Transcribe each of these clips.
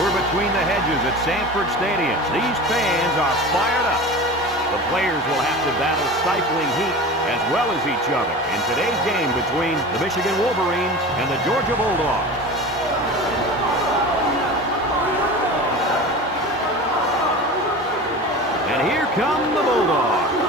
We're between the hedges at Sanford Stadium. These fans are fired up. The players will have to battle stifling heat as well as each other in today's game between the Michigan Wolverines and the Georgia Bulldogs. And here come the Bulldogs.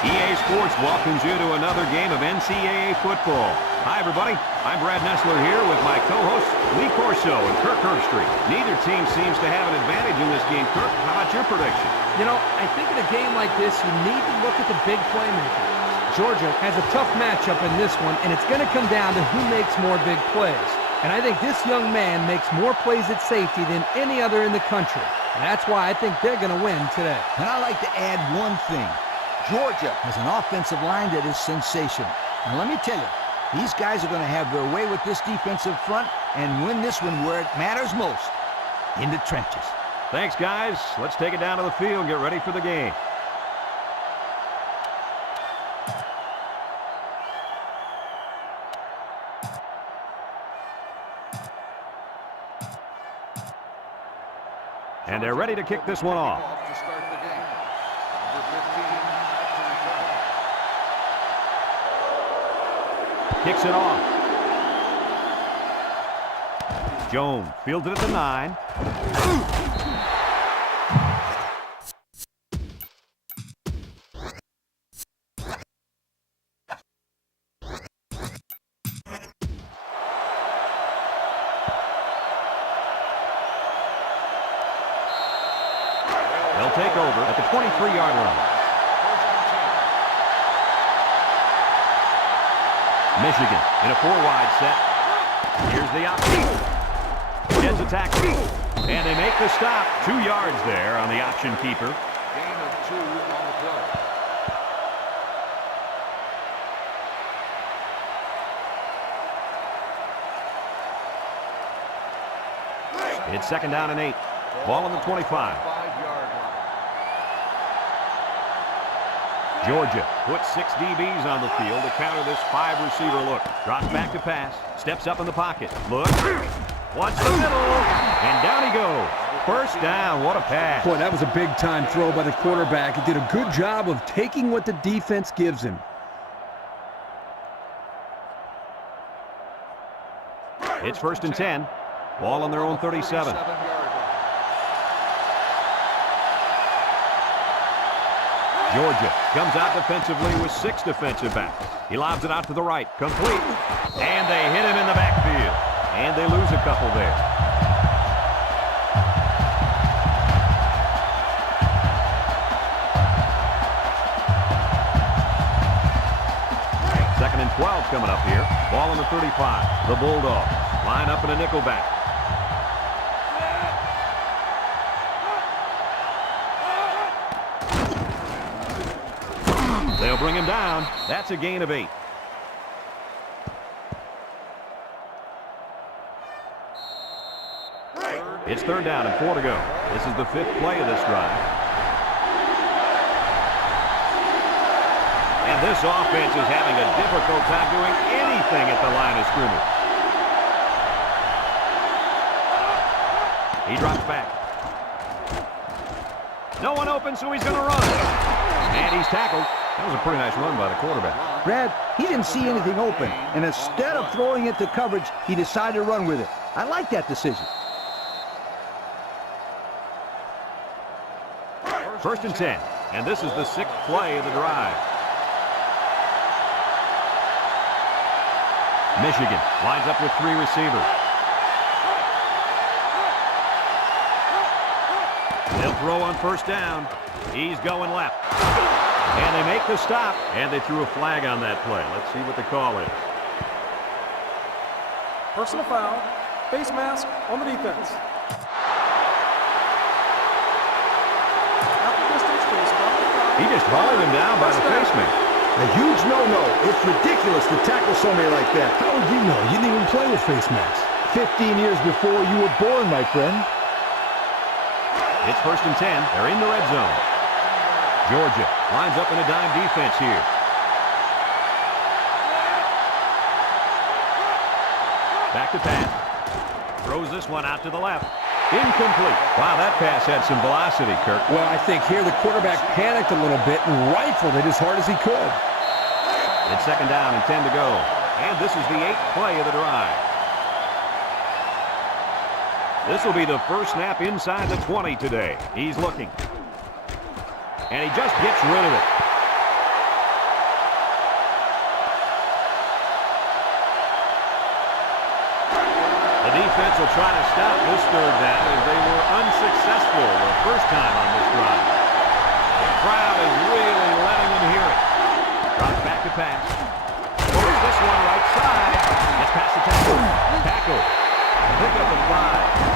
EA Sports welcomes you to another game of NCAA football. Hi, everybody. I'm Brad Nessler here with my co-hosts Lee Corso and Kirk Herbstreit. Neither team seems to have an advantage in this game. Kirk, how about your prediction? You know, I think in a game like this, you need to look at the big playmaker. Georgia has a tough matchup in this one, and it's going to come down to who makes more big plays. And I think this young man makes more plays at safety than any other in the country. And that's why I think they're going to win today. And I'd like to add one thing. Georgia has an offensive line that is sensational. And let me tell you, these guys are going to have their way with this defensive front and win this one where it matters most, in the trenches. Thanks, guys. Let's take it down to the field and get ready for the game. And they're ready to kick this one off. Kicks it off. Jones fields it at the 9. They'll take over at the 23-yard line. Michigan in a 4-wide set. Here's the option. Gets a tackle. And they make the stop. 2 yards there on the option keeper. Gain of 2 on the play. It's 2nd down and 8. Ball on the 25. Georgia puts 6 DBs on the field to counter this 5-receiver look. Drops back to pass. Steps up in the pocket. Look. Wants the middle. And down he goes. First down. What a pass. Boy, that was a big-time throw by the quarterback. He did a good job of taking what the defense gives him. It's 1st and 10. Ball on their own 37. Georgia comes out defensively with 6 defensive backs. He lobs it out to the right. Complete. And they hit him in the backfield. And they lose a couple there. Second and 12 coming up here. Ball on the 35. The Bulldogs line up in a nickel back. They'll bring him down. That's a gain of 8. It's 3rd down and 4 to go. This is the 5th play of this drive. And this offense is having a difficult time doing anything at the line of scrimmage. He drops back. No one open, so he's going to run. And he's tackled. That was a pretty nice run by the quarterback. Brad, he didn't see anything open, and instead of throwing it to coverage, he decided to run with it. I like that decision. 1st and 10, and this is the 6th play of the drive. Michigan lines up with 3 receivers. They'll throw on 1st down. He's going left. And they make the stop, and they threw a flag on that play. Let's see what the call is. Personal foul, face mask on the defense. He just hauled him down by the face mask. A huge no-no. It's ridiculous to tackle somebody like that. How would you know? You didn't even play with face masks. 15 years before you were born, my friend. It's 1st and 10. They're in the red zone. Georgia lines up in a dime defense here. Back to pass. Throws this one out to the left. Incomplete. Wow, that pass had some velocity, Kirk. Well, I think here the quarterback panicked a little bit and rifled it as hard as he could. It's second down and 10 to go. And this is the 8th play of the drive. This will be the first snap inside the 20 today. He's looking. And he just gets rid of it. The defense will try to stop this third down as they were unsuccessful the first time on this drive. The crowd is really letting them hear it. Drops back to pass. Throws this one right side. Gets past the tackle. Tackle. Pick up the 5.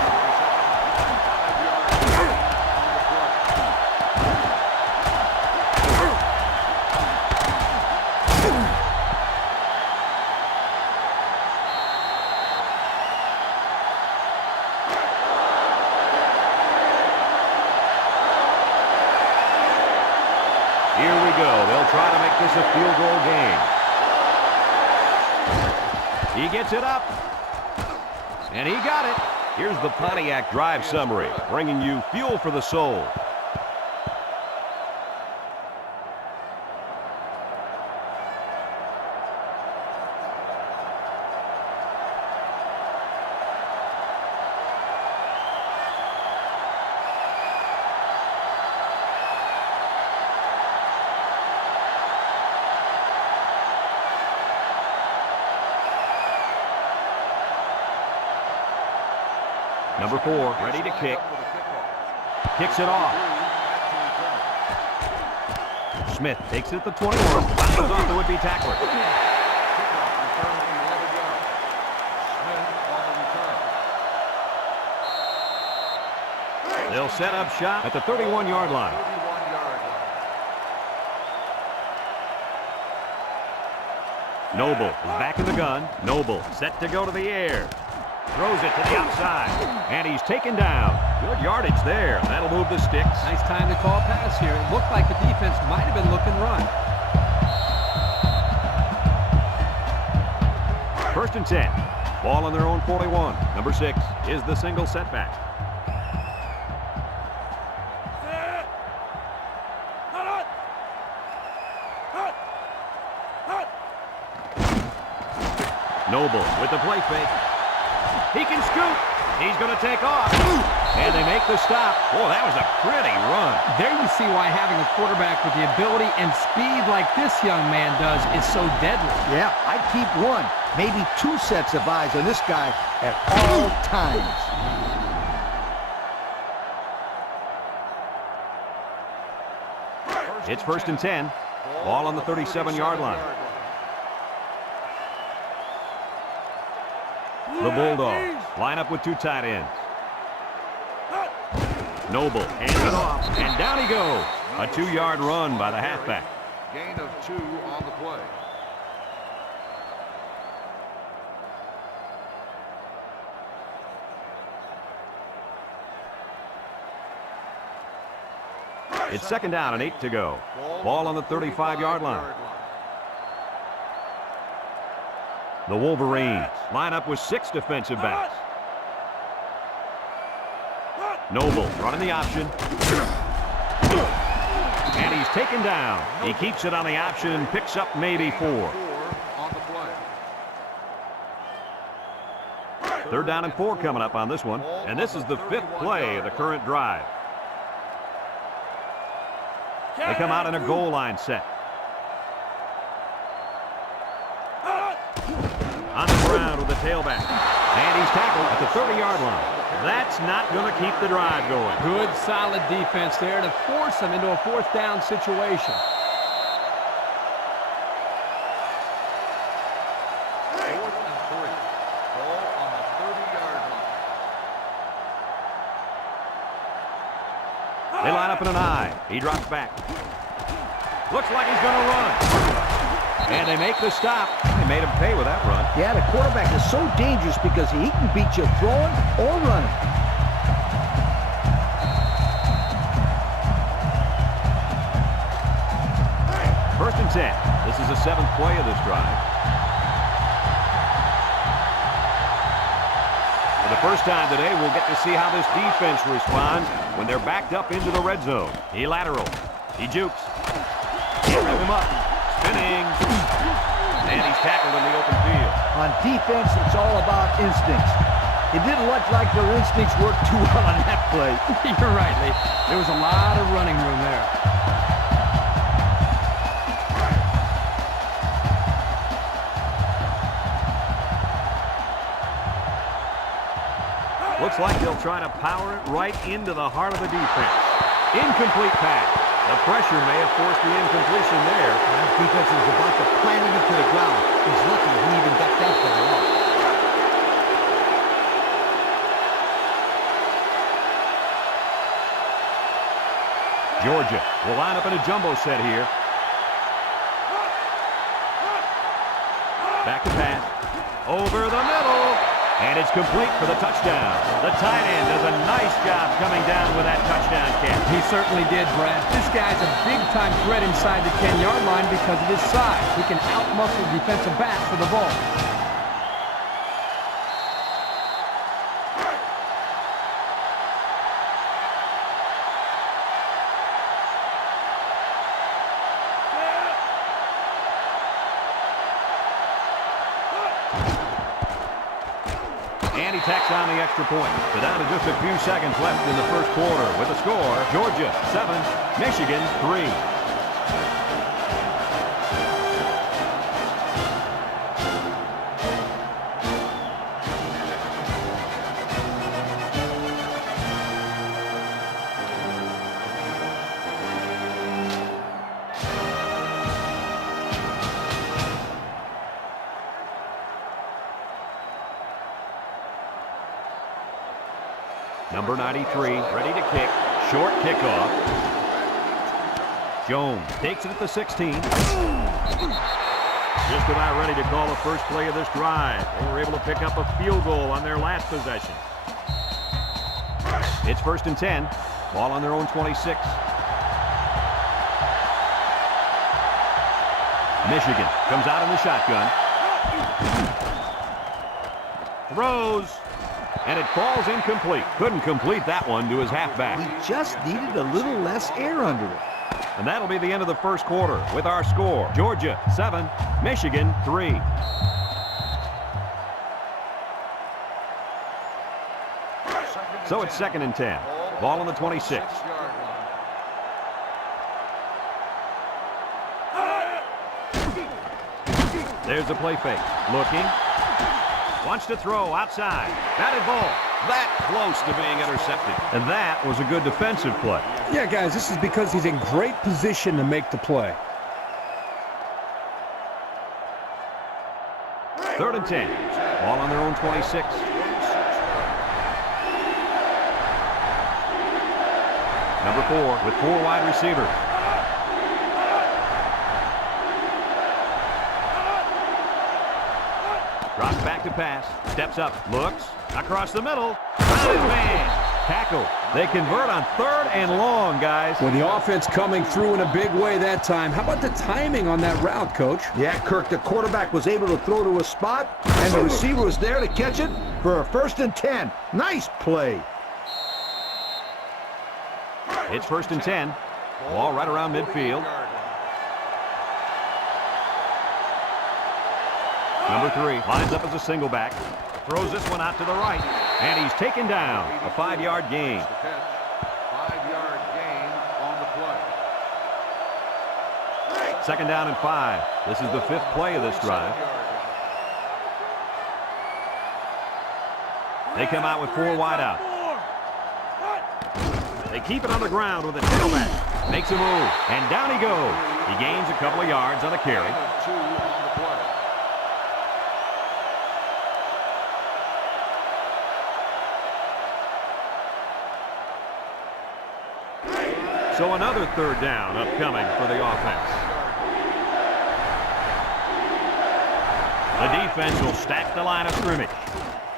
Here we go. They'll try to make this a field goal game. He gets it up. And he got it. Here's the Pontiac drive summary, bringing you fuel for the soul. Number 4, ready to kick. Kicks it off. Smith takes it at the 21. Bounces off the would-be tackler. They'll set up shop at the 31-yard line. Noble is back in the gun. Noble set to go to the air. Throws it to the outside, and he's taken down. Good yardage there. That'll move the sticks. Nice time to call a pass here. It looked like the defense might have been looking run. First and 10. Ball on their own 41. Number 6 is the single setback. Noble with the play fake. He can scoot. He's going to take off. And they make the stop. Boy, that was a pretty run. There you see why having a quarterback with the ability and speed like this young man does is so deadly. Yeah, I'd keep 1, maybe 2 sets of eyes on this guy at all times. It's first and 10. Ball on the 37-yard line. The Bulldogs line up with 2 tight ends. Noble hands it off, and down he goes. A 2-yard run by the halfback. Gain of 2 on the play. It's second down and 8 to go. Ball on the 35-yard line. The Wolverines line up with 6 defensive backs. Noble running the option. And he's taken down. He keeps it on the option and picks up maybe 4. On the play. Third down and 4 coming up on this one. And this is the 5th play of the current drive. They come out in a goal line set. On the ground with the tailback. And he's tackled at the 30-yard line. That's not going to keep the drive going. Good, solid defense there to force them into a 4th down situation. 4th and 3. Ball on the 30-yard line. They line up in an I. He drops back. Looks like he's going to run. And they make the stop. They made him pay with that run. Yeah, the quarterback is so dangerous because he can beat you throwing or running. First and 10. This is the 7th play of this drive. first time today we'll get to see how this defense responds when they're backed up into the red zone. He lateral. He jukes. He rev him up. Spinning. And he's tackled in the open field. On defense, it's all about instincts. It didn't look like their instincts worked too well on that play. You're right, Lee. There was a lot of running room there. Looks like they'll try to power it right into the heart of the defense. Incomplete pass. The pressure may have forced the incompletion there. That defense is about to plant it into the ground. He's lucky he even got that far off. Georgia will line up in a jumbo set here. Back to pass. Over the middle. And it's complete for the touchdown. The tight end does a nice job coming down with that touchdown catch. He certainly did, Brad. This guy's a big-time threat inside the 10-yard line because of his size. He can out-muscle defensive backs for the ball. And he tacks on the extra point. So down to just a few seconds left in the first quarter with the score, Georgia 7, Michigan 3. Number 93, ready to kick. Short kickoff. Jones takes it at the 16. Just about ready to call the first play of this drive. They were able to pick up a field goal on their last possession. It's 1st and 10. Ball on their own 26. Michigan comes out in the shotgun. Throws. And it falls incomplete. Couldn't complete that one to his halfback. He just needed a little less air under it. And that'll be the end of the first quarter with our score. Georgia 7, Michigan 3. So it's 2nd and 10. Ball on the 26. There's the play fake. Looking. Wants to throw outside. Batted ball. That close to being intercepted. And that was a good defensive play. Yeah, guys, this is because he's in great position to make the play. 3rd and 10. Ball on their own 26. Number 4 with 4 wide receivers. Drops back to pass. Steps up. Looks. Across the middle. Found his man. Tackle. They convert on 3rd and long, guys. Well, the offense coming through in a big way that time. How about the timing on that route, Coach? Yeah, Kirk, the quarterback was able to throw to a spot, and the receiver was there to catch it for a 1st and 10. Nice play. It's 1st and 10. Ball right around midfield. Number 3 lines up as a single back. Throws this one out to the right. And he's taken down. A 5-yard gain. 5-yard gain on the play. 2nd down and 5. This is the 5th play of this drive. They come out with 4 wide out. They keep it on the ground with a tailback. Makes a move. And down he goes. He gains a couple of yards on the carry. 2 on the play. So another 3rd down upcoming for the offense. The defense will stack the line of scrimmage.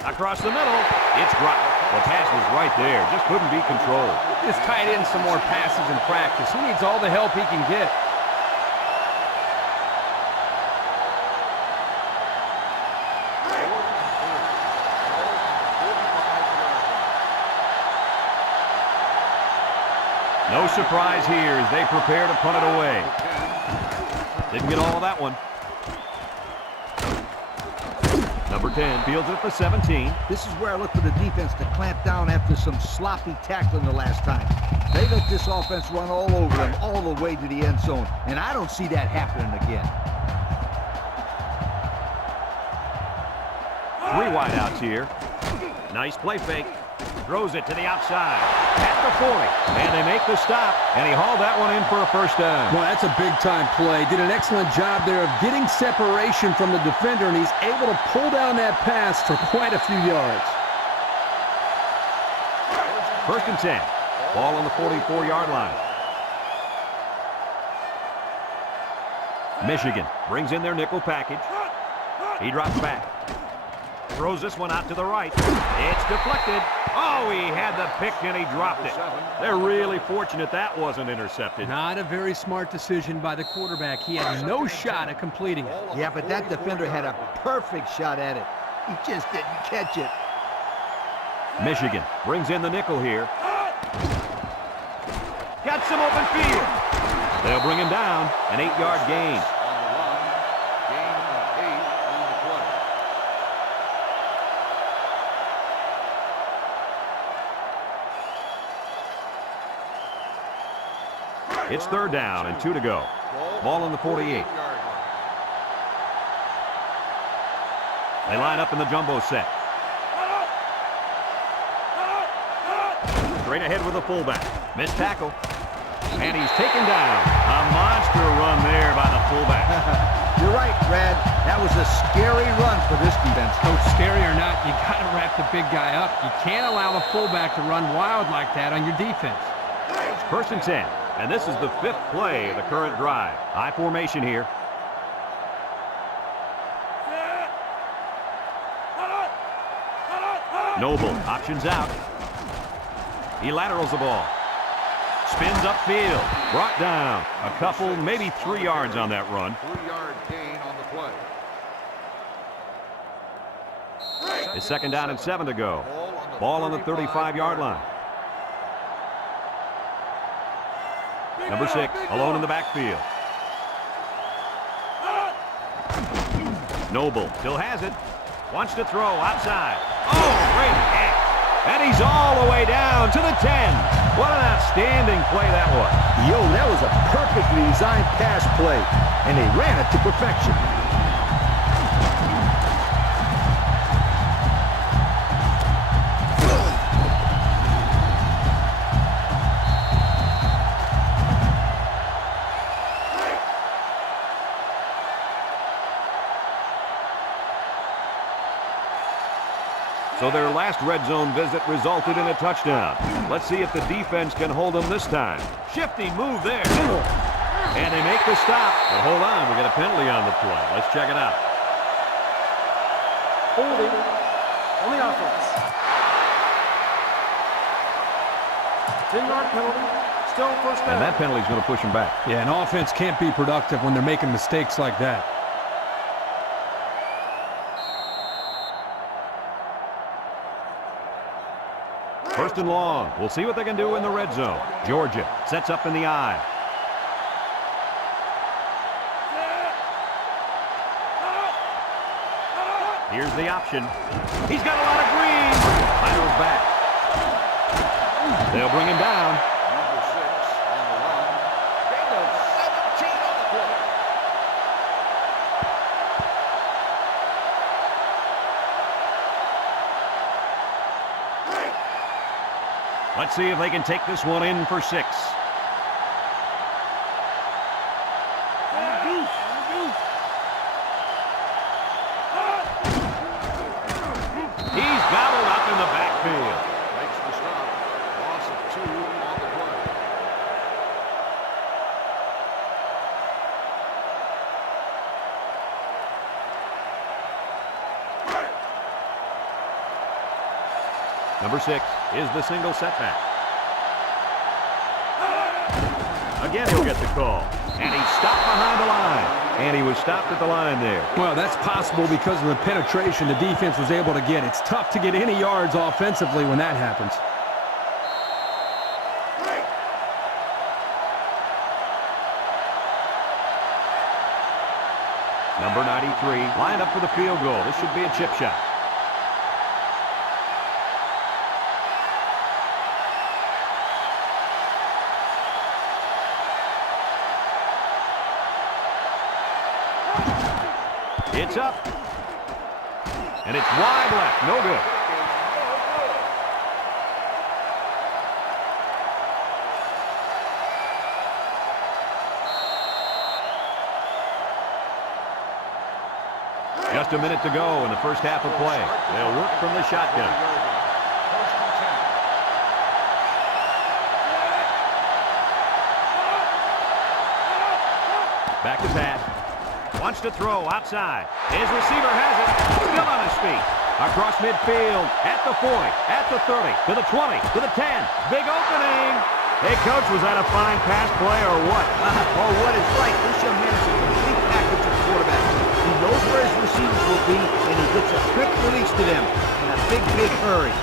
Across the middle, it's dropped. The pass was right there, just couldn't be controlled. Just tied in some more passes in practice. He needs all the help he can get. surprise here as they prepare to punt it away. Didn't get all of that one. Number 10 fields it at the 17. This is where I look for the defense to clamp down after some sloppy tackling the last time. They let this offense run all over them all the way to the end zone, and I don't see that happening again. 3 wideouts here. Nice play fake. Throws it to the outside. At the 40. And they make the stop. And he hauled that one in for a first down. Well, that's a big-time play. Did an excellent job there of getting separation from the defender, and he's able to pull down that pass for quite a few yards. First and 10. Ball on the 44-yard line. Michigan brings in their nickel package. He drops back. Throws this one out to the right. It's deflected. Oh, he had the pick and he dropped it. They're really fortunate that wasn't intercepted. Not a very smart decision by the quarterback. He had no shot at completing it. Yeah, but that defender had a perfect shot at it. He just didn't catch it. Michigan brings in the nickel here. Got some open field. They'll bring him down. An 8-yard gain. It's third down and 2 to go. Ball on the 48. They line up in the jumbo set. Straight ahead with the fullback. Missed tackle. And he's taken down. A monster run there by the fullback. You're right, Brad. That was a scary run for this defense. Coach, scary or not, you got to wrap the big guy up. You can't allow the fullback to run wild like that on your defense. First and 10. And this is the 5th play of the current drive. High formation here. Noble options out. He laterals the ball. Spins upfield. Brought down. A couple, maybe 3 yards on that run. 3-yard gain on the play. It's second down and 7 to go. Ball on the 35-yard line. Number 6, alone in the backfield. Noble still has it. Wants to throw outside. Oh, great catch. And he's all the way down to the 10. What an outstanding play that was. Yo, that was a perfectly designed pass play, and they ran it to perfection. So their last red zone visit resulted in a touchdown. Let's see if the defense can hold them this time. Shifty move there. And they make the stop. But hold on, we got a penalty on the play. Let's check it out. Holding on the offense. 10-yard penalty. Still first down. And that penalty is going to push them back. Yeah, an offense can't be productive when they're making mistakes like that. First and long. We'll see what they can do in the red zone. Georgia sets up in the I. Here's the option. He's got a lot of green. Finals back. They'll bring him down. Number 6 on the run. Gain of 17 on the play. Let's see if they can take this one in for 6. He's gobbled up in the backfield. Makes the stop. Loss of 2 on the play. Number 6 is the single setback. Again, he'll get the call. And he's stopped behind the line. And he was stopped at the line there. Well, that's possible because of the penetration the defense was able to get. It's tough to get any yards offensively when that happens. 23, lined up for the field goal. This should be a chip shot. It's up. And it's wide left. No good. Just a minute to go in the first half of play. They'll work from the shotgun. Back to pass. Wants to throw outside. His receiver has it. Still on his feet. Across midfield. At the 40. At the 30. To the 20. To the 10. Big opening. Hey, Coach, was that a fine pass play or what? Or what is right. This young man is a complete package of quarterback. He knows where his receivers will be, and he gets a quick release to them in a big, big hurry.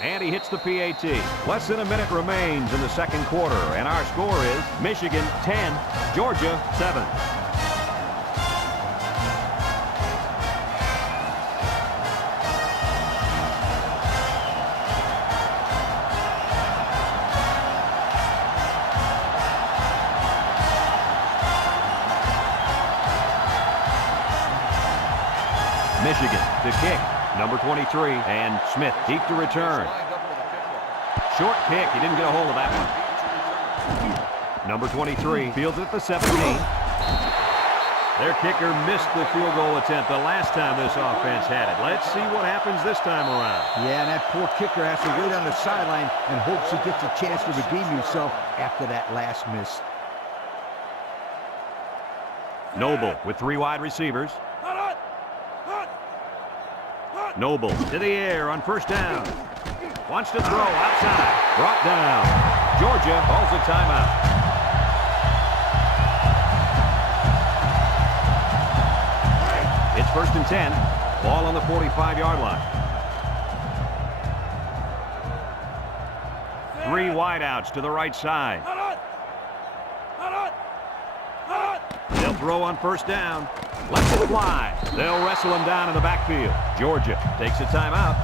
And he hits the PAT. Less than a minute remains in the second quarter, and our score is Michigan 10, Georgia 7. Michigan to kick. Number 23, and Smith deep to return. Short kick. He didn't get a hold of that one. Number 23 fields at the 17. Their kicker missed the field goal attempt the last time this offense had it. Let's see what happens this time around. Yeah, and that poor kicker has to wait on the sideline and hopes he gets a chance to redeem himself after that last miss. Noble with 3 wide receivers. Noble to the air on first down. Wants to throw outside. Brought down. Georgia calls a timeout. It's 1st and 10. Ball on the 45-yard line. 3 wideouts to the right side. They'll throw on first down. Lets it fly. They'll wrestle him down in the backfield. Georgia takes a timeout.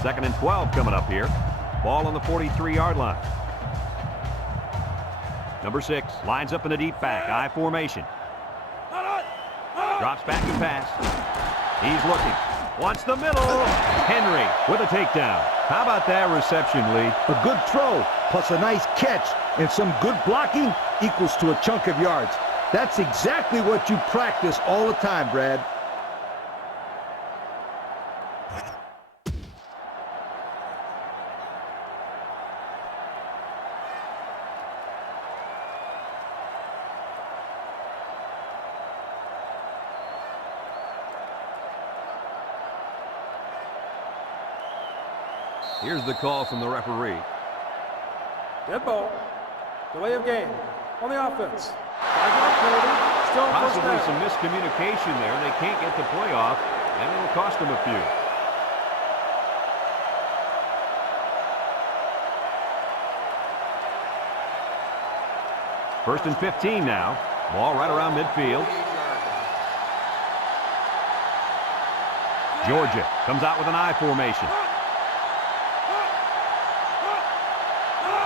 Second and 12 coming up here. Ball on the 43-yard line. Number 6 lines up in the deep back. I formation. Drops back to pass. He's looking. Wants the middle. Henry with a takedown. How about that reception, Lee? A good throw, plus a nice catch, and some good blocking equals to a chunk of yards. That's exactly what you practice all the time, Brad. Here's the call from the referee. Dead ball. Delay of game on the offense. 5-yard penalty. Still first Possibly down. some miscommunication there. They can't get the playoff, and it'll cost them a few. First and 15 now. Ball right around midfield. Georgia comes out with an I formation.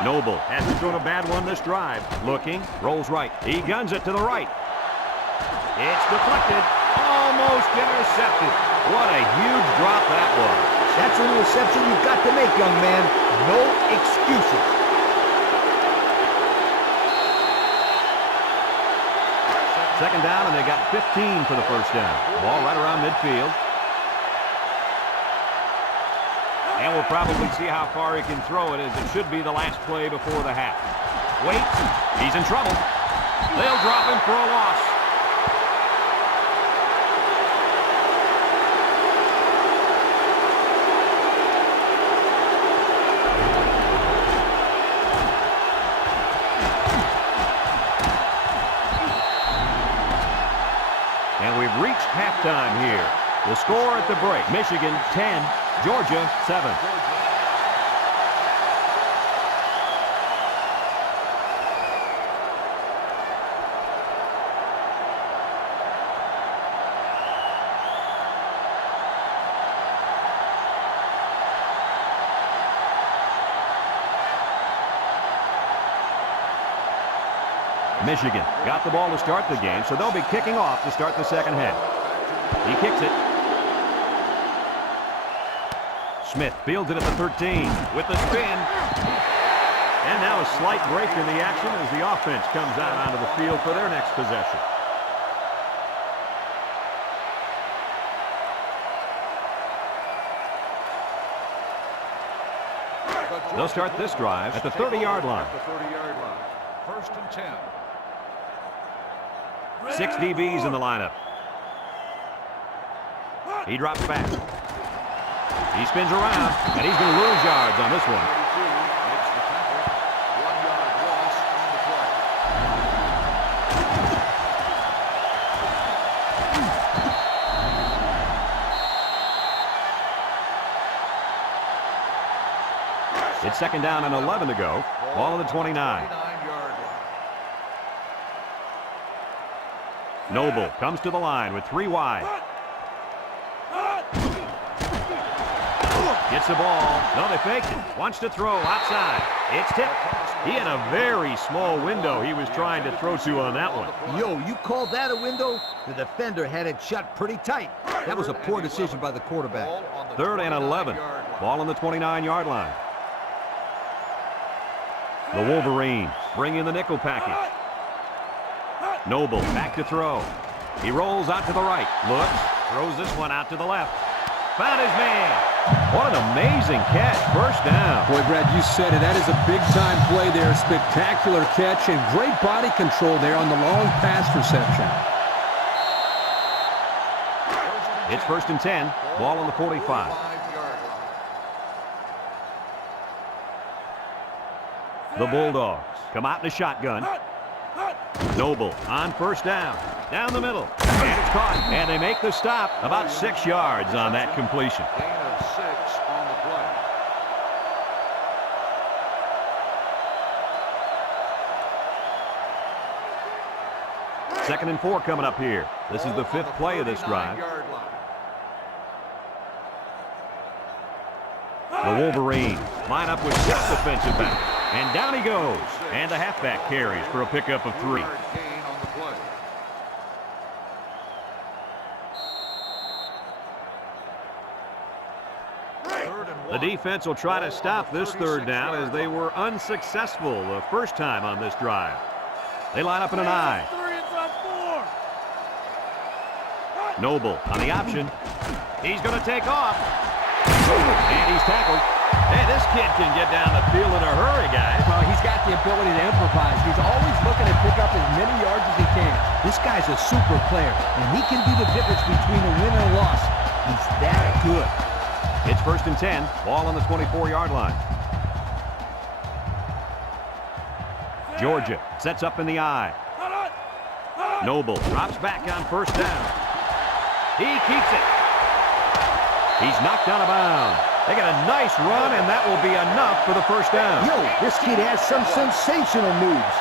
Noble hasn't thrown a bad one this drive. Looking, rolls right. He guns it to the right. It's deflected. Almost intercepted. What a huge drop that was. That's an interception you've got to make, young man. No excuses. Second down, and they got 15 for the first down. Ball right around midfield. And we'll probably see how far he can throw it, as it should be the last play before the half. Waits. He's in trouble. They'll drop him for a loss. And we've reached halftime here. The score at the break, Michigan 10, Georgia 7. Michigan got the ball to start the game, so they'll be kicking off to start the second half. He kicks it. Smith fields it at the 13 with the spin. And now a slight break in the action as the offense comes out onto the field for their next possession. They'll start this drive at the 30-yard line. First and 10. 6 DBs in the lineup. He drops back. He spins around, and he's going to lose yards on this one. Makes the tackle. 1 yard loss on the play. It's second down and 11 to go. Ball on the 29. 29-yard line. Noble comes to the line with 3 wide. Gets the ball. No, they faked it. Wants to throw outside. It's tipped. He had a very small window he was trying to throw to on that one. Yo, you call that a window? The defender had it shut pretty tight. That was a poor decision by the quarterback. Ball on the 3rd and 11. 29-yard line. Ball on the 29-yard line. The Wolverines bring in the nickel package. Noble back to throw. He rolls out to the right. Looks. Throws this one out to the left. Found his man. What an amazing catch. First down. Boy, Brad, you said it. That is a big-time play there. Spectacular catch and great body control there on the long pass reception. It's 1st and 10. Ball on the 45. 45-yard line. The Bulldogs come out in a shotgun. Noble on 1st down. Down the middle. And it's caught. And they make the stop. About 6 yards on that completion. Gain of 6 on the play. 2nd and 4 coming up here. This is the 5th play of this drive. 39-yard line. The Wolverines line up with 6 defensive backs. And down he goes. And the halfback carries for a pickup of 3. Yard gain on the play. Third and The 1. defense will try to stop this 3rd down as they were unsuccessful the first time on this drive. They line up in an I. Noble on the option. He's going to take off. And he's tackled. Hey, this kid can get down the field in a hurry, guys. Well, he's got the ability to improvise. He's always looking to pick up as many yards as he can. This guy's a super player, and he can be the difference between a win and a loss. He's that good. It's 1st and 10. Ball on the 24-yard line. Georgia sets up in the I. Noble drops back on 1st down. He keeps it. He's knocked out of bounds. They got a nice run, and that will be enough for the 1st down. Yo, this kid has some sensational moves.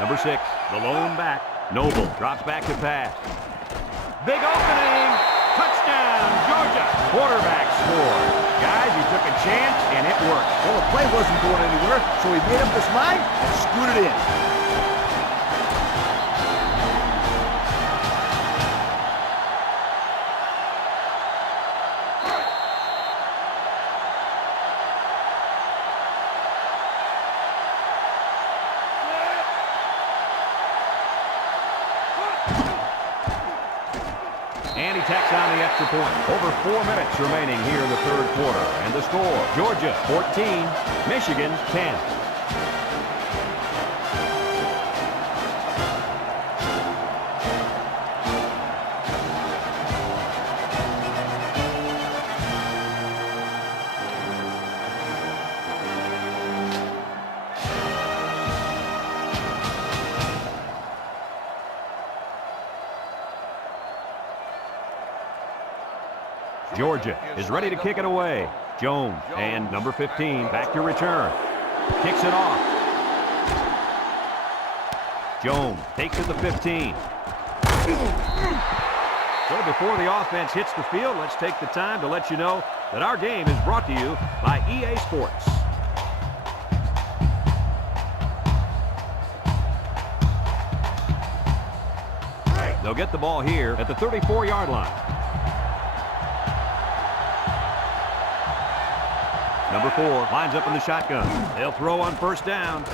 Number 6, the lone back. Noble drops back to pass. Big opening. Touchdown, Georgia. Quarterback score. Guys, he took a chance, and it worked. Well, the play wasn't going anywhere, so he made up his mind and screwed it in. And he tacks on the extra point. Over 4 minutes remaining here in the third quarter. And the score, Georgia 14, Michigan 10. Georgia is ready to kick it away. Jones and number 15 back to return. Kicks it off. Jones takes it to 15. So before the offense hits the field, let's take the time to let you know that our game is brought to you by EA Sports. They'll get the ball here at the 34-yard line. Number 4 lines up in the shotgun. They'll throw on first down.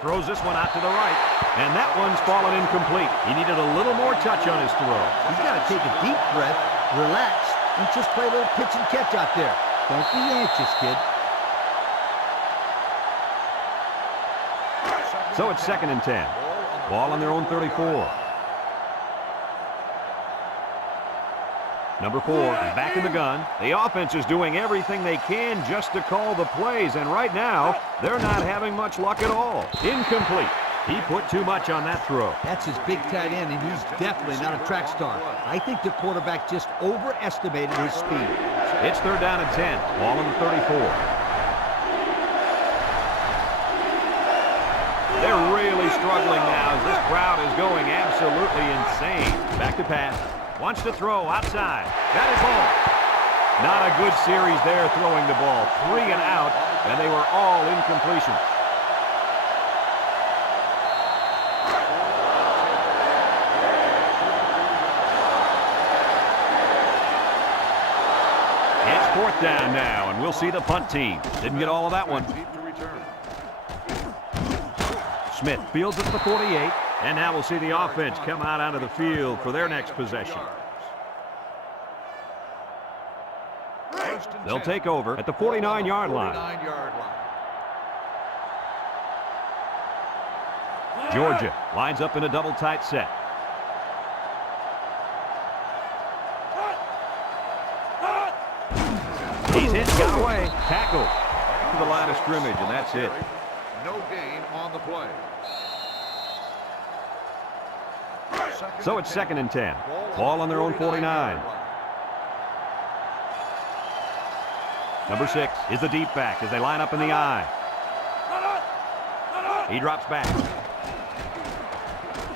Throws this one out to the right. And that one's fallen incomplete. He needed a little more touch on his throw. He's got to take a deep breath, relax, and just play a little pitch and catch out there. Don't be anxious, kid. So it's 2nd and 10. Ball on their own 34. Number 4 is back in the gun. The offense is doing everything they can just to call the plays, and right now, they're not having much luck at all. Incomplete. He put too much on that throw. That's his big tight end, and he's definitely not a track star. I think the quarterback just overestimated his speed. It's 3rd down and 10. Ball on the 34. They're really struggling now as this crowd is going absolutely insane. Back to pass. Wants to throw outside. Got his ball. Not a good series there throwing the ball. 3 and out, and they were all incompletion. It's 4th down now, and we'll see the punt team. Didn't get all of that one. Smith fields at the 48. And now we'll see the offense come out onto the field for their next possession. They'll take over at the 49-yard line. Georgia lines up in a double tight set. He's hit, got away, tackle. To the line of scrimmage, and that's it. No gain on the play. So it's 2nd and 10. Ball on their own 49. Number 6 is the deep back as they line up in the I. He drops back.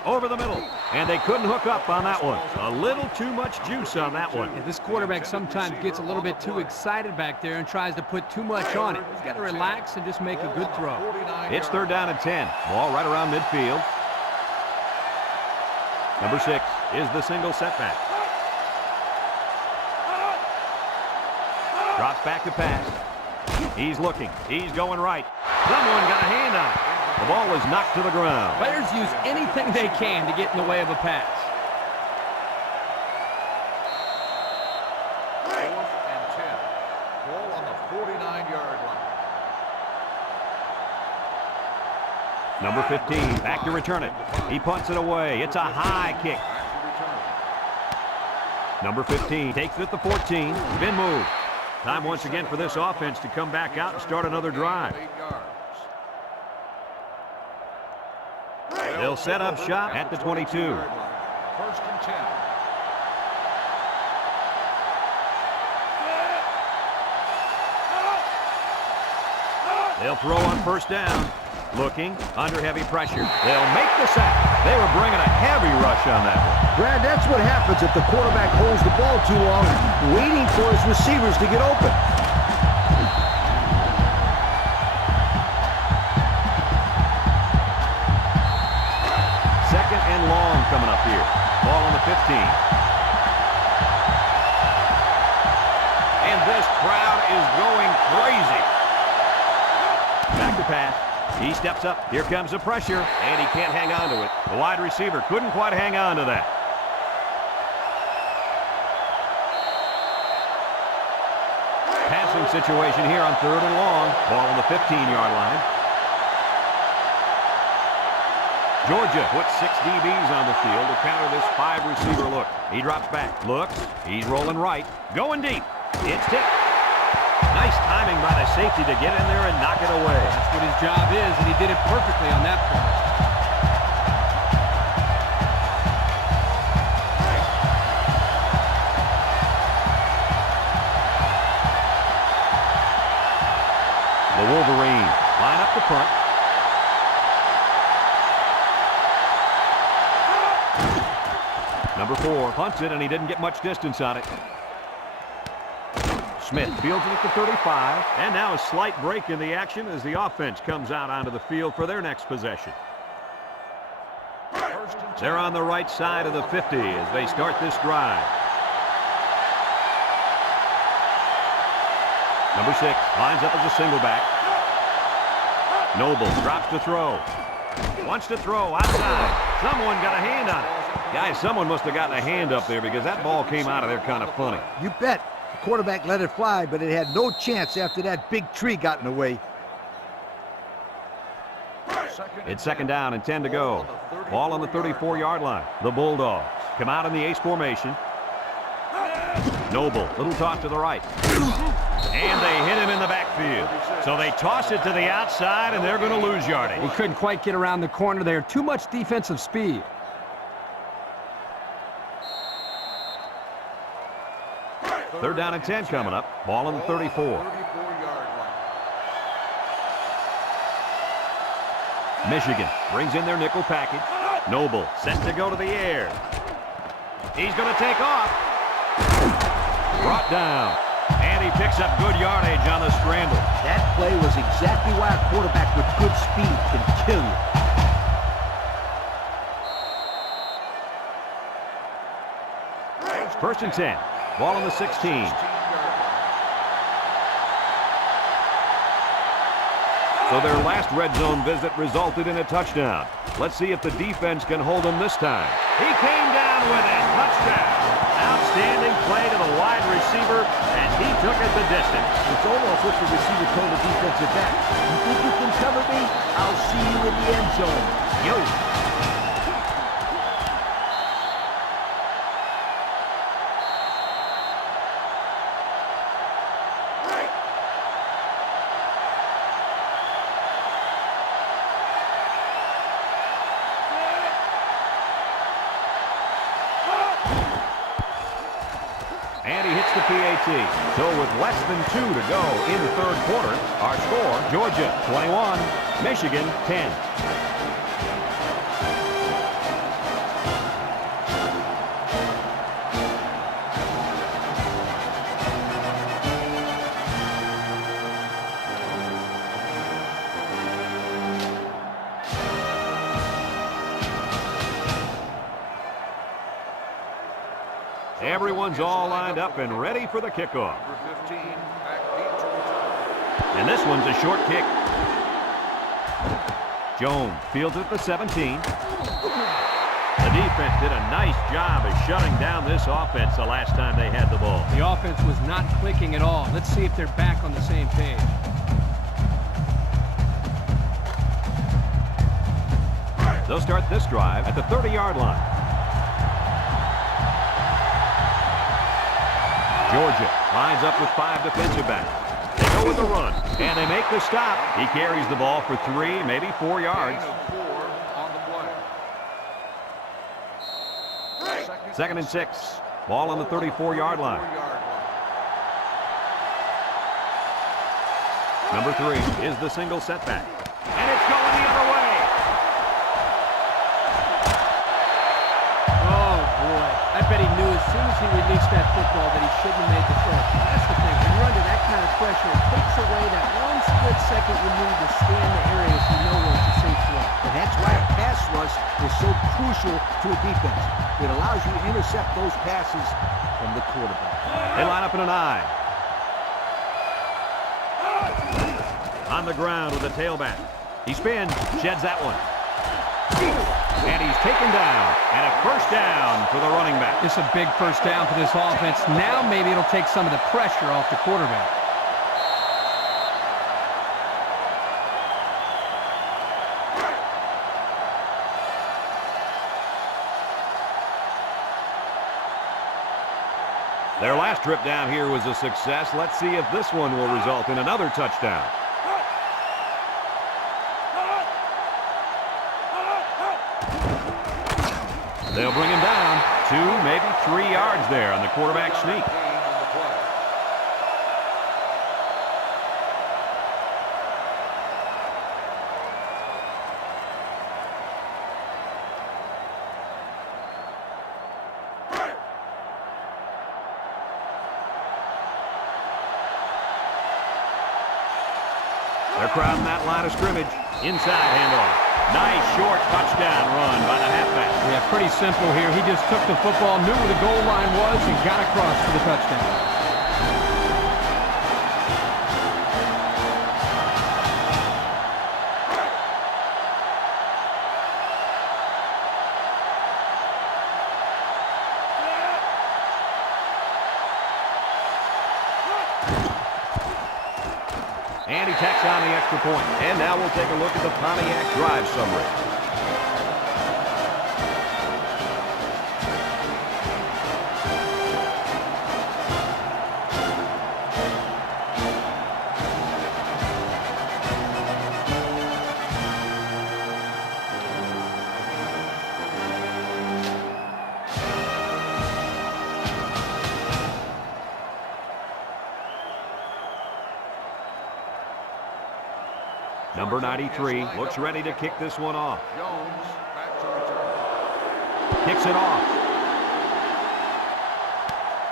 Over the middle. And they couldn't hook up on that one. A little too much juice on that one. Yeah, this quarterback sometimes gets a little bit too excited back there and tries to put too much on it. He's got to relax and just make a good throw. It's 3rd down and 10. Ball right around midfield. Number 6 is the single setback. Drops back to pass. He's looking. He's going right. Someone got a hand on it. The ball is knocked to the ground. Players use anything they can to get in the way of a pass. 4th and 10. Ball on the 49-yard line. Number 15 back to return it. He punts it away. It's a high kick. Number 15 takes it at the 14. Been moved. Time once again for this offense to come back out and start another drive. They'll set up shop at the 22. 1st and 10. They'll throw on first down. Looking, under heavy pressure. They'll make the sack. They were bringing a heavy rush on that one. Brad, that's what happens if the quarterback holds the ball too long, waiting for his receivers to get open. Second and long coming up here. Ball on the 15. And this crowd is going crazy. Back to pass. He steps up. Here comes the pressure, and he can't hang on to it. The wide receiver couldn't quite hang on to that. situation here on 3rd and long. Ball on the 15-yard line. Georgia puts 6 DBs on the field to counter this 5-receiver look. He drops back, looks, he's rolling right, going deep. It's tipped. Nice timing by the safety to get in there and knock it away. That's what his job is, and he did it perfectly on that play. The Wolverines line up the punt. Number 4 punts it, and he didn't get much distance on it. Smith fields it at the 35, and now a slight break in the action as the offense comes out onto the field for their next possession. They're on the right side of the 50 as they start this drive. Number 6 lines up as a single back. Noble drops to throw. Wants to throw outside. Someone got a hand on it. Guys, someone must have gotten a hand up there because that ball came out of there kind of funny. You bet. The quarterback let it fly, but it had no chance after that big tree got in the way. It's 2nd down and 10 to go. Ball on the 34-yard line. The Bulldogs come out in the ace formation. Noble, little toss to the right. And they hit him in the backfield. So they toss it to the outside, and they're going to lose yardage. He couldn't quite get around the corner there. Too much defensive speed. Third down and 10 coming up. Ball on the 34. Michigan brings in their nickel package. Noble set to go to the air. He's going to take off. Brought down. And he picks up good yardage on the scramble. That play was exactly why a quarterback with good speed can kill you. 1st and 10. Ball on the 16. So their last red zone visit resulted in a touchdown. Let's see if the defense can hold him this time. He came down with it. Touchdown. Outstanding play to the wide receiver, and he took it the distance. It's almost what the receiver told the defensive back. You think you can cover me? I'll see you in the end zone. Yo. And he hits the PAT. So with less than 2 to go in the 3rd quarter, our score, Georgia 21, Michigan 10. Everyone's all lined up and ready for the kickoff. And this one's a short kick. Jones fields it at the 17. The defense did a nice job of shutting down this offense the last time they had the ball. The offense was not clicking at all. Let's see if they're back on the same page. They'll start this drive at the 30-yard line. Georgia lines up with 5 defensive backs. They go with the run, and they make the stop. He carries the ball for 3, maybe 4 yards. 2nd and 6. Ball on the 34-yard line. Number 3 is the single setback. And it's going the other way. Oh, boy. I bet he knew as soon as he released that football that he shouldn't have made the throw. That's the thing. When you're under that kind of pressure, it takes away that one split second you need to scan the area so you know where it's a safe throw. And that's why a pass rush is so crucial to a defense. It allows you to intercept those passes from the quarterback. They line up in an I. On the ground with the tailback. He spins, sheds that one. And he's taken down. And a first down for the running back. It's a big first down for this offense. Now maybe it'll take some of the pressure off the quarterback. Their last trip down here was a success. Let's see if this one will result in another touchdown. They'll bring him down 2, maybe 3 yards there on the quarterback sneak. They're crowding that line of scrimmage. Inside handoff. Nice short touchdown run by the halfback. Yeah, pretty simple here. He just took the football, knew where the goal line was, and got across for the touchdown. And he tacks on the extra point. And now we'll take a look at the Pontiac drive summary. Number 93 looks ready to kick this one off. Jones back to return. Kicks it off.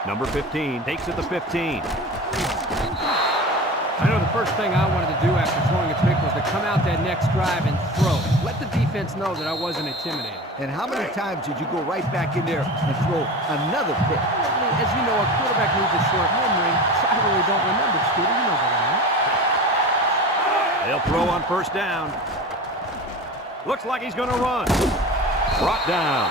Number 15 takes it to 15. I know the first thing I wanted to do after throwing a pick was to come out that next drive and throw. Let the defense know that I wasn't intimidated. And how many times did you go right back in there and throw another pick? As you know, a quarterback needs a short memory, so I really don't remember, Scooter. You know better than that. They'll throw on first down. Looks like he's going to run. Brought down.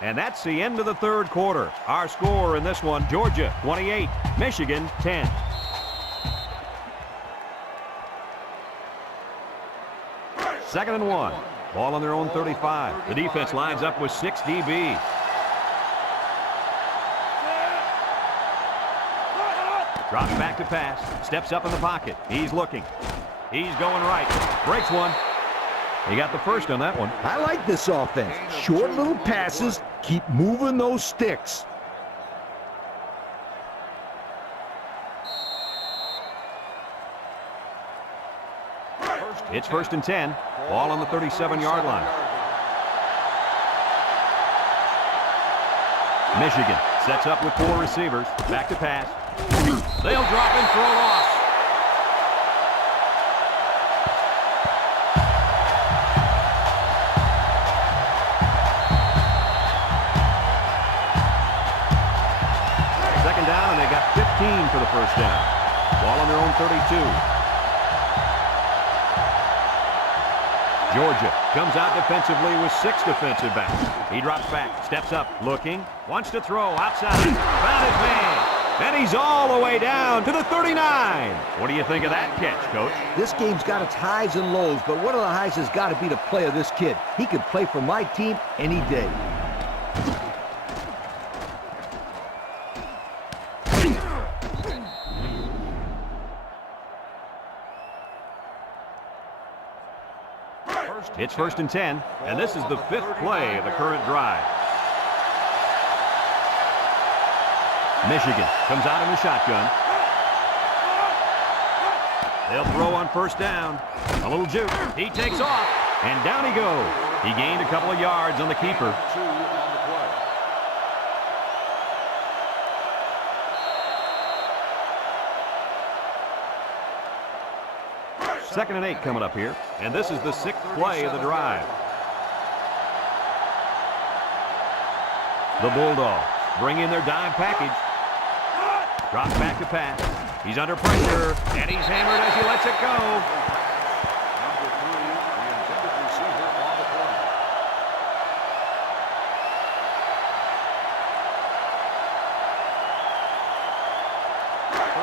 And that's the end of the third quarter. Our score in this one, Georgia 28, Michigan 10. Second and 1. Ball on their own 35. The defense lines up with 6 DBs. Drops back to pass. Steps up in the pocket. He's looking. He's going right. Breaks one. He got the first on that one. I like this offense. Short little passes. Keep moving those sticks. It's first and 10. Ball on the 37-yard line. Michigan sets up with 4 receivers. Back to pass. They'll drop and throw it off. Second down, and they got 15 for the first down. Ball on their own 32. Georgia comes out defensively with 6 defensive backs. He drops back, steps up, looking, wants to throw outside. Found his man, and he's all the way down to the 39. What do you think of that catch, Coach? This game's got its highs and lows, but one of the highs has got to be the play of this kid. He could play for my team any day. It's first and 10, and this is the 5th play of the current drive. Michigan comes out in the shotgun. They'll throw on first down. A little juke. He takes off, and down he goes. He gained a couple of yards on the keeper. 2 on the play. Second and 8 coming up here, and this is the 6th play of the drive. The Bulldogs bring in their dime package. Drops back to pass. He's under pressure, and he's hammered as he lets it go. Number 3, the intended receiver on the play.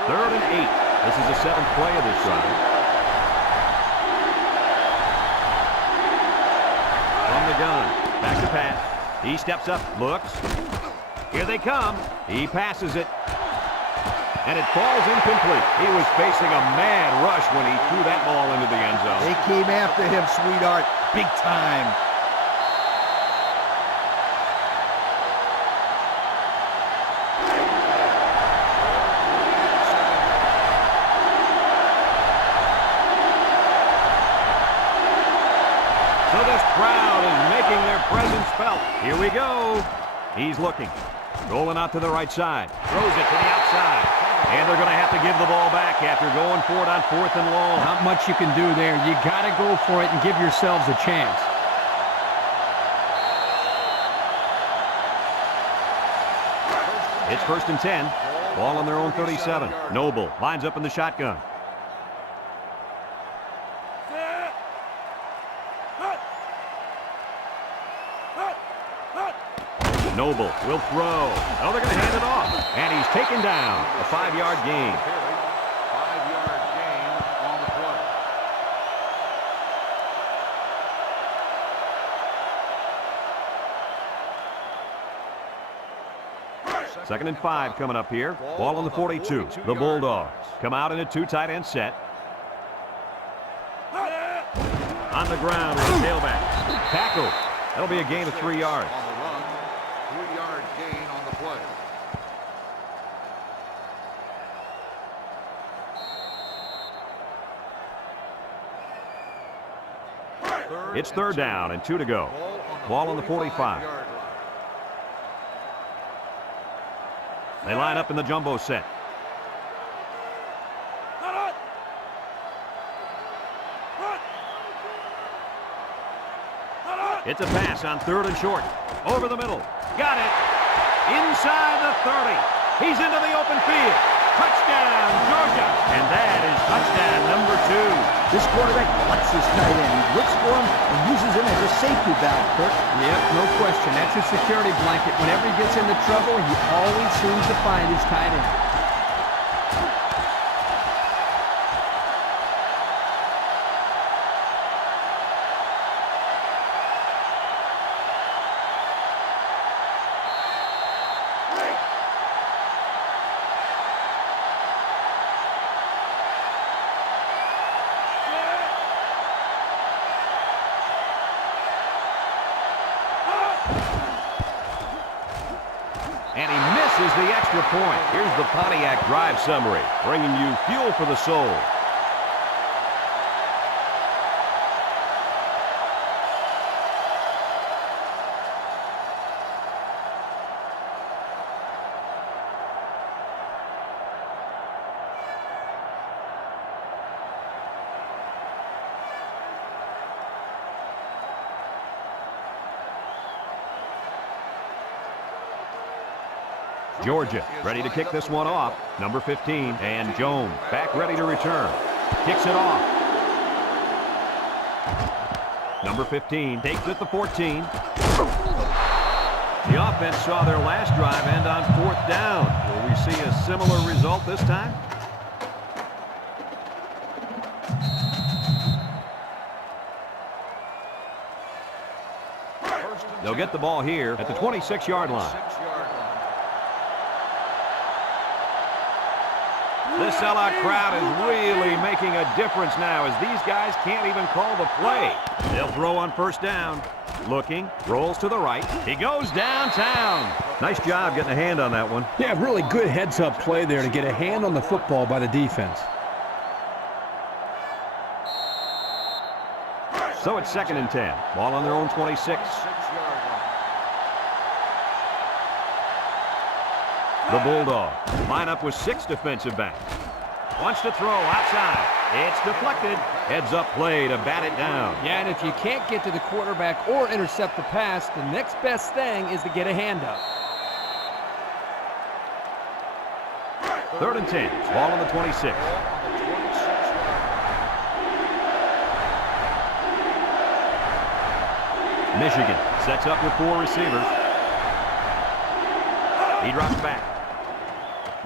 3rd and 8. This is the 7th play of this drive. From the gun. Back to pass. He steps up, looks. Here they come. He passes it. And it falls incomplete. He was facing a mad rush when he threw that ball into the end zone. They came after him, sweetheart. Big time. So this crowd is making their presence felt. Here we go. He's looking. Rolling out to the right side. Throws it to the outside. And they're going to have to give the ball back after going for it on 4th and long. Not much you can do there. You got to go for it and give yourselves a chance. It's 1st and 10. Ball on their own 37. Noble lines up in the shotgun. Noble will throw. Oh, they're going to hand it off. And he's taken down. A 5-yard gain. 5-yard gain on the play. 2nd and 5 coming up here. Ball on the 42. The Bulldogs come out in a 2 tight end set. On the ground with a tailback. Tackle. That'll be a gain of 3 yards. On the run, 3-yard gain on the play. It's 3rd down and 2 to go. Ball on the 45. They line up in the jumbo set. It's a pass on 3rd and short. Over the middle. Got it. Inside the 30. He's into the open field. Touchdown, Georgia. And that is touchdown number 2. This quarterback wants his tight end. He looks for him and uses him as a safety valve, Kirk. Yep, no question. That's his security blanket. Whenever he gets into trouble, he always seems to find his tight end. And he misses the extra point. Here's the Pontiac drive summary, bringing you fuel for the soul. Georgia ready to kick this one off. Number 15, and Jones back ready to return. Kicks it off. Number 15 takes it to 14. The offense saw their last drive end on 4th down. Will we see a similar result this time? They'll get the ball here at the 26-yard line. This sellout crowd is really making a difference now as these guys can't even call the play. They'll throw on 1st down. Looking, rolls to the right. He goes downtown. Nice job getting a hand on that one. Yeah, really good heads-up play there to get a hand on the football by the defense. So it's 2nd and 10. Ball on their own 26. The Bulldogs line up with 6 defensive backs. Wants to throw outside. It's deflected. Heads up play to bat it down. Yeah, and if you can't get to the quarterback or intercept the pass, the next best thing is to get a hand up. 3rd and 10. Ball on the 26. Michigan sets up with 4 receivers. He drops back.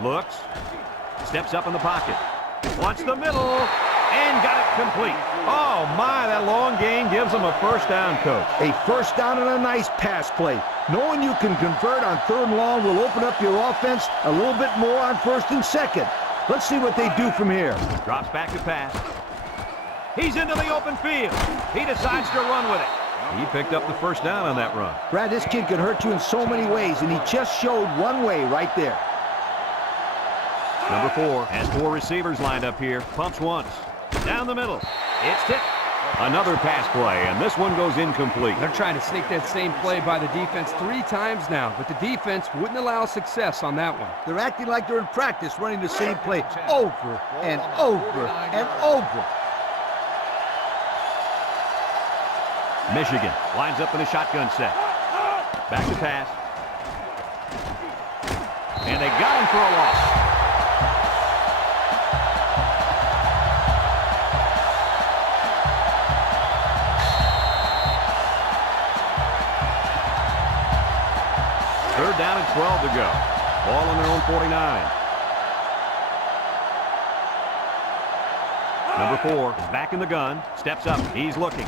Looks. Steps up in the pocket. Wants the middle. And got it complete. Oh, my, that long gain gives them a first down, Coach. A first down and a nice pass play. Knowing you can convert on 3rd and long will open up your offense a little bit more on 1st and 2nd. Let's see what they do from here. Drops back to pass. He's into the open field. He decides to run with it. He picked up the first down on that run. Brad, this kid can hurt you in so many ways, and he just showed one way right there. Number 4 has 4 receivers lined up here. Pumps once. Down the middle. It's tipped. Another pass play, and this one goes incomplete. They're trying to sneak that same play by the defense 3 times now, but the defense wouldn't allow success on that one. They're acting like they're in practice running the same play over and over and over. Michigan lines up in a shotgun set. Back to pass. And they got him for a loss. Third down and 12 to go. Ball on their own 49. Number 4 is back in the gun. Steps up. He's looking.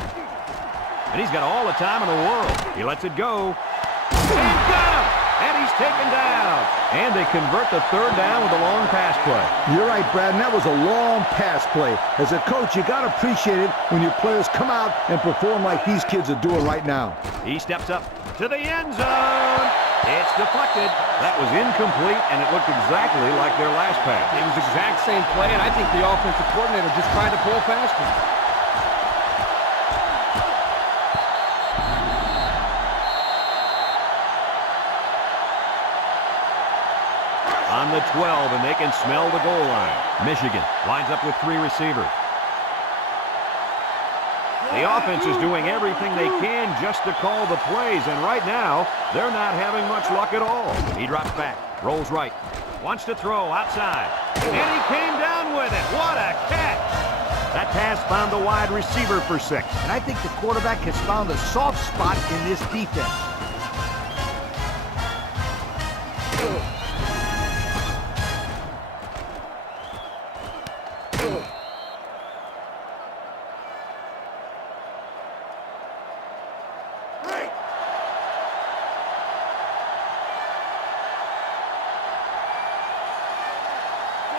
And he's got all the time in the world. He lets it go. And got him! And he's taken down. And they convert the 3rd down with a long pass play. You're right, Brad, and that was a long pass play. As a coach, you got to appreciate it when your players come out and perform like these kids are doing right now. He steps up to the end zone. It's deflected. That was incomplete, and it looked exactly like their last pass. It was the exact same play, and I think the offensive coordinator just tried to pull past him. On the 12, and they can smell the goal line. Michigan lines up with 3 receivers. The offense is doing everything they can just to call the plays, and right now, they're not having much luck at all. He drops back, rolls right, wants to throw outside, and he came down with it. What a catch! That pass found the wide receiver for 6. And I think the quarterback has found a soft spot in this defense.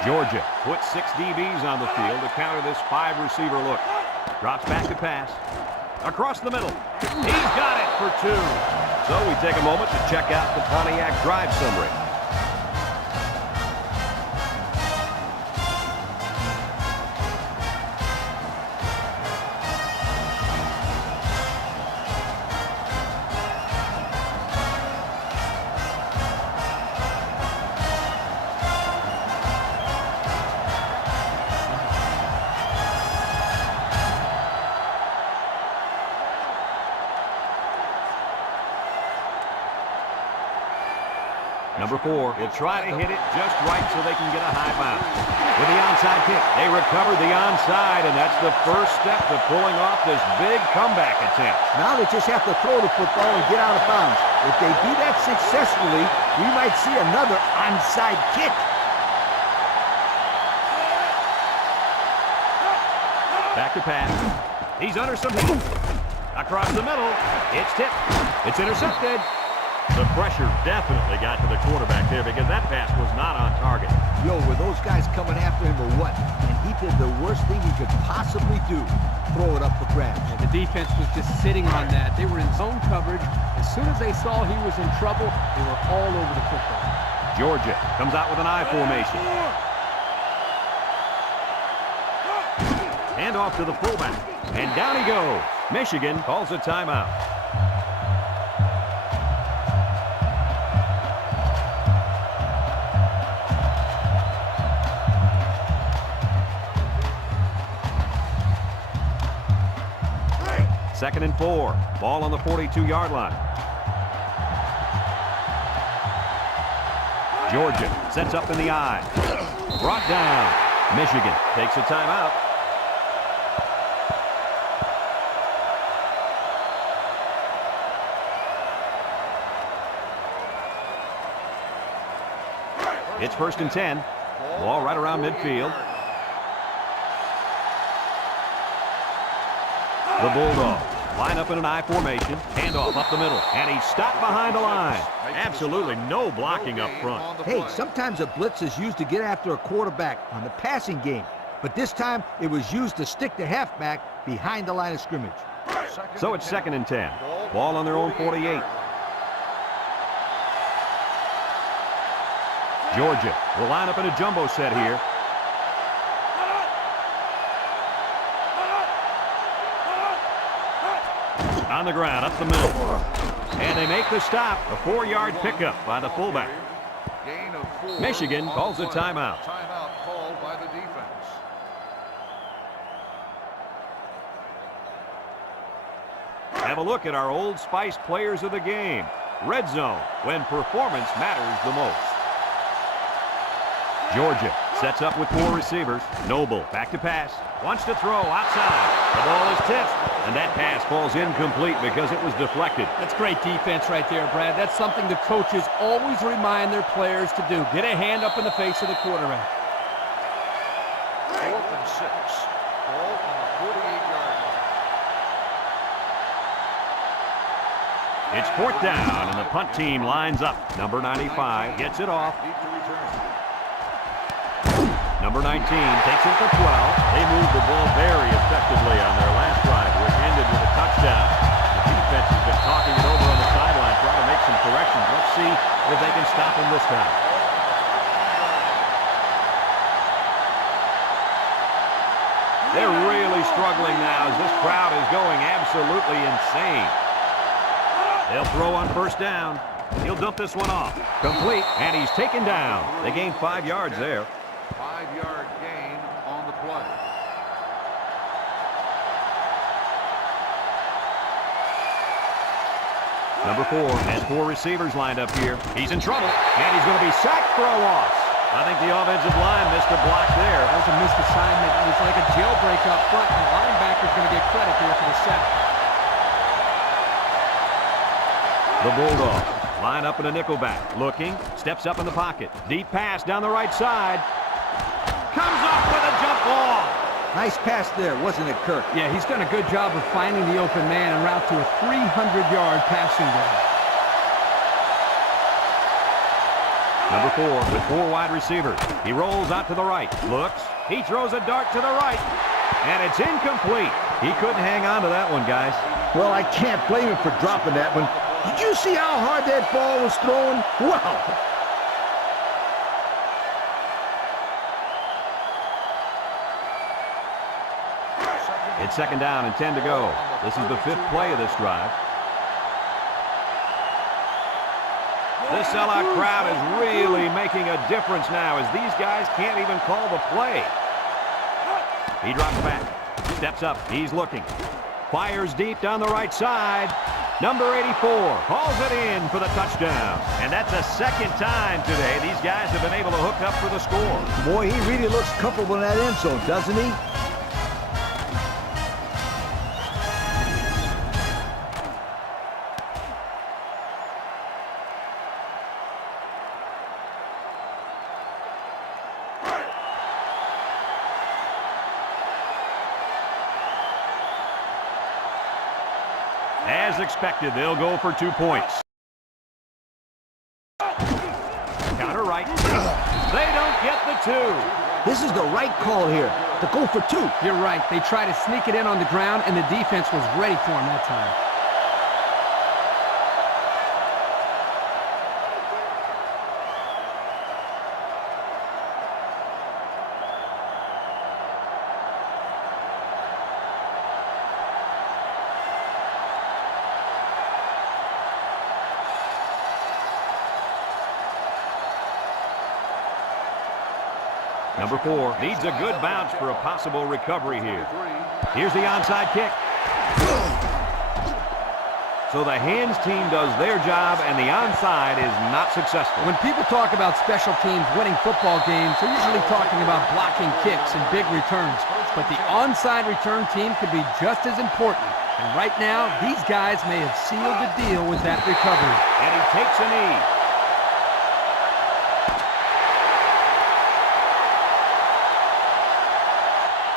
Georgia puts 6 DBs on the field to counter this 5-receiver look. Drops back to pass. Across the middle. He's got it for 2. So we take a moment to check out the Pontiac drive summary. Number 4 will try to hit it just right so they can get a high bounce. With the onside kick, they recover the onside, and that's the first step to pulling off this big comeback attempt. Now they just have to throw the football and get out of bounds. If they do that successfully, we might see another onside kick. Back to pass. He's under some heat. Across the middle. It's tipped. It's intercepted. The pressure definitely got to the quarterback there because that pass was not on target. Yo, were those guys coming after him or what? And he did the worst thing he could possibly do. Throw it up for grabs. And the defense was just sitting on that. They were in zone coverage. As soon as they saw he was in trouble, they were all over the football. Georgia comes out with an I formation. Hand off to the fullback. And down he goes. Michigan calls a timeout. Second and 4. Ball on the 42-yard line. Georgia sets up in the I. Brought down. Michigan takes a timeout. It's 1st and 10. Ball right around midfield. The Bulldogs line up in an I formation. Handoff up the middle. And he's stopped behind the line. Absolutely no blocking up front. Hey, sometimes a blitz is used to get after a quarterback on the passing game. But this time, it was used to stick the halfback behind the line of scrimmage. So it's 2nd and 10. Ball on their own 48. Georgia will line up in a jumbo set here. On the ground, up the middle. And they make the stop. A 4-yard pickup by the fullback. Michigan calls a timeout. Timeout called by the defense. Have a look at our Old Spice players of the game. Red zone, when performance matters the most. Georgia sets up with 4 receivers. Noble back to pass. Wants to throw outside. The ball is tipped. And that pass falls incomplete because it was deflected. That's great defense right there, Brad. That's something the coaches always remind their players to do. Get a hand up in the face of the quarterback. 4th and 6. Ball on the 48-yard line. It's 4th down, and the punt team lines up. Number 95 gets it off. Need to return. Number 19 takes it to 12. They moved the ball very effectively on their last drive, which ended with a touchdown. The defense has been talking it over on the sideline, trying to make some corrections. Let's see if they can stop him this time. They're really struggling now as this crowd is going absolutely insane. They'll throw on 1st down. He'll dump this one off. Complete, and he's taken down. They gained 5 yards there. 5-yard gain on the play. Number 4 has 4 receivers lined up here. He's in trouble, and he's going to be sacked for a loss. I think the offensive line missed a block there. That was a missed assignment. It was like a jailbreak up front, and the linebacker's going to get credit there for the sack. The Bulldogs line up in a nickelback. Looking, steps up in the pocket. Deep pass down the right side. Comes up with a jump ball. Nice pass there, wasn't it, Kirk? Yeah, he's done a good job of finding the open man en route to a 300-yard passing game. Number 4 with 4 wide receivers. He rolls out to the right. Looks. He throws a dart to the right. And it's incomplete. He couldn't hang on to that one, guys. Well, I can't blame him for dropping that one. Did you see how hard that ball was thrown? Wow! It's 2nd down and 10 to go. This is the 5th play of this drive. This sellout crowd is really making a difference now as these guys can't even call the play. He drops back. Steps up. He's looking. Fires deep down the right side. Number 84 hauls it in for the touchdown. And that's the 2nd time today these guys have been able to hook up for the score. Boy, he really looks comfortable in that end zone, doesn't he? As expected, they'll go for 2 points. Counter right. They don't get the 2. This is the right call here, to go for 2. You're right. They tried to sneak it in on the ground, and the defense was ready for him that time. Number 4 needs a good bounce for a possible recovery here. Here's the onside kick. So the hands team does their job, and the onside is not successful. When people talk about special teams winning football games, they're usually talking about blocking kicks and big returns. But the onside return team could be just as important. And right now, these guys may have sealed the deal with that recovery. And he takes a knee.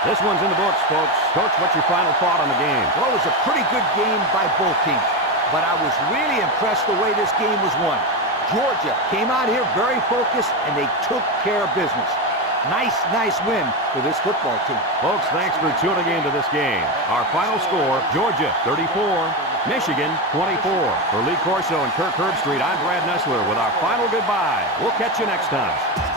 This one's in the books, folks. Coach, what's your final thought on the game? Well, it was a pretty good game by both teams, but I was really impressed the way this game was won. Georgia came out here very focused, and they took care of business. Nice win for this football team. Folks, thanks for tuning in to this game. Our final score, Georgia 34, Michigan 24. For Lee Corso and Kirk Herbstreit, I'm Brad Nessler with our final goodbye. We'll catch you next time.